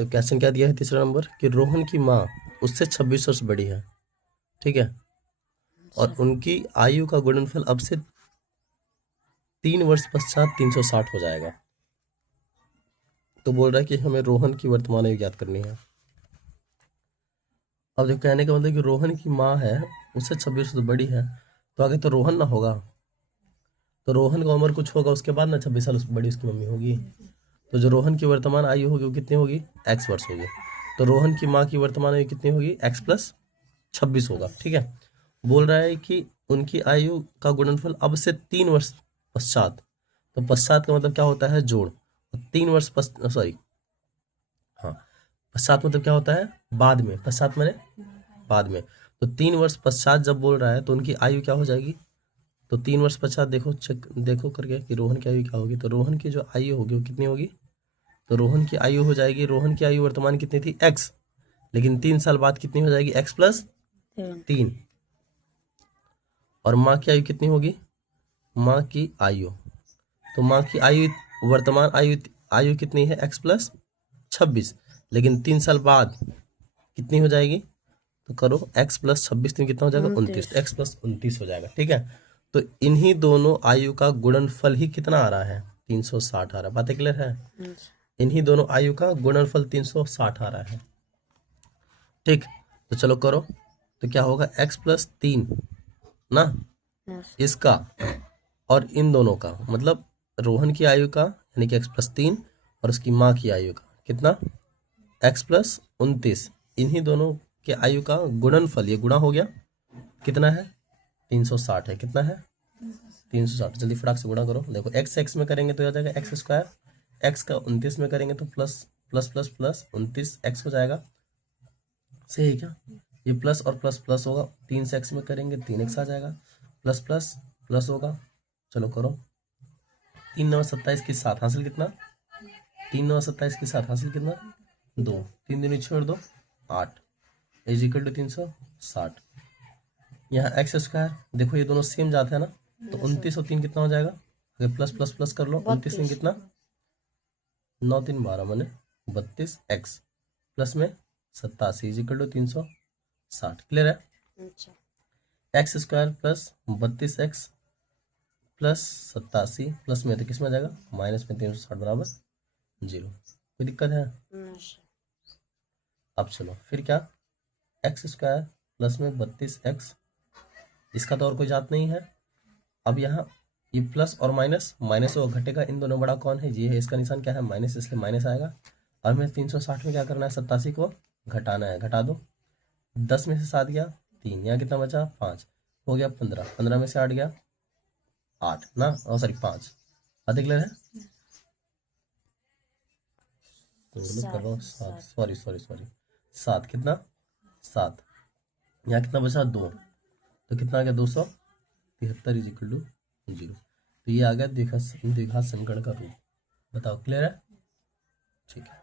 तो क्वेश्चन क्या दिया है तीसरा नंबर कि रोहन की माँ उससे 26 वर्ष बड़ी है, ठीक है, और उनकी आयु का गुणनफल अब से 3 वर्ष पश्चात 360 हो जाएगा। तो बोल रहा है कि हमें रोहन की वर्तमान आयु ज्ञात करनी है। अब जो कहने का मतलब कि रोहन की माँ है उससे 26 वर्ष बड़ी है, तो आगे तो रोहन ना होगा, तो रोहन का उम्र कुछ होगा उसके बाद ना 26 साल बड़ी उसकी मम्मी होगी। तो जो रोहन की वर्तमान आयु होगी वो कितनी होगी, x वर्ष होगी। तो रोहन की माँ की वर्तमान आयु कितनी होगी, x+26 होगा, ठीक है। बोल रहा है कि उनकी आयु का गुणनफल अब से 3 वर्ष पश्चात, तो पश्चात का मतलब क्या होता है, जोड़। 3 वर्ष सॉरी, हाँ, पश्चात मतलब क्या होता है, बाद में, पश्चात मैंने बाद में। तो 3 वर्ष पश्चात जब बोल रहा है तो उनकी आयु क्या हो जाएगी, तो 3 वर्ष पश्चात देखो, चेक देखो करके कि रोहन की आयु क्या होगी। तो रोहन की जो आयु होगी वो कितनी होगी, तो रोहन की आयु हो जाएगी, रोहन की आयु वर्तमान कितनी थी, x, लेकिन 3 साल बाद कितनी हो जाएगी, x+3। और माँ की आयु कितनी होगी, माँ की आयु, तो माँ की आयु वर्तमान आयु आयु कितनी है, x+26, लेकिन 3 साल बाद कितनी हो जाएगी, तो करो x+26 कितना हो जाएगा, 29, तो x+29 हो जाएगा, ठीक है। तो इन्हीं दोनों आयु का गुणनफल ही कितना आ रहा है, 360 आ रहा है। बातें क्लियर है, इन्हीं दोनों आयु का गुणनफल 360 आ रहा है, ठीक। तो चलो करो, तो क्या होगा, x+3 ना, इसका और इन दोनों का, मतलब रोहन की आयु का यानी कि x+3 और उसकी माँ की आयु का कितना, x+29, इन्हीं दोनों के आयु का गुणनफल, ये गुणा हो गया, कितना है, 360 है, कितना है, 360। जल्दी फटाक से गुणा करो, देखो x में करेंगे तो आ जाएगा x², x का 29 में करेंगे तो plus plus plus plus 29x हो जाएगा, सही है क्या। ये प्लस और प्लस प्लस होगा, 3 से x में करेंगे 3x आ जाएगा, प्लस प्लस प्लस होगा, चलो करो, 3×9=27 की 7 हासिल कितना, 3×9=27 की 7 हासिल कितना, 2, 3 दूनी छोड़ दो 8, = 360। यहाँ x², देखो ये दोनों सेम जाते हैं ना, तो 29 और 3 कितना हो जाएगा, अगर प्लस प्लस प्लस कर लो, 29 में कितना, 9×3=12 माने 32x, प्लस में 87 = 360, क्लियर है। x² plus 32x plus 87 plus में तो किस में आ जाएगा, माइनस में 360 बराबर 0, कोई दिक्कत है। अब चलो फिर क्या, x² प्लस में 32x, इसका तो और कोई जात नहीं है। अब यहाँ ये प्लस और माइनस, माइनस और घटेगा, इन दोनों बड़ा कौन है, ये है, इसका निशान क्या है, माइनस, इसलिए माइनस आएगा। और हमें 360 में क्या करना है, 87 को घटाना है, घटा दो, 10 में से 7 गया 3, यहाँ कितना बचा 5, हो गया 15, 15 में से 8 गया 8 ना, और सॉरी 5, अधिक क्लियर है, तो कर रहा हूँ 7, सॉरी सॉरी सॉरी 7, कितना 7, यहाँ कितना बचा 2, तो कितना आ गया 273 = 0। तो ये आ गया द्विघात समीकरण का रूप, बताओ क्लियर है, ठीक है।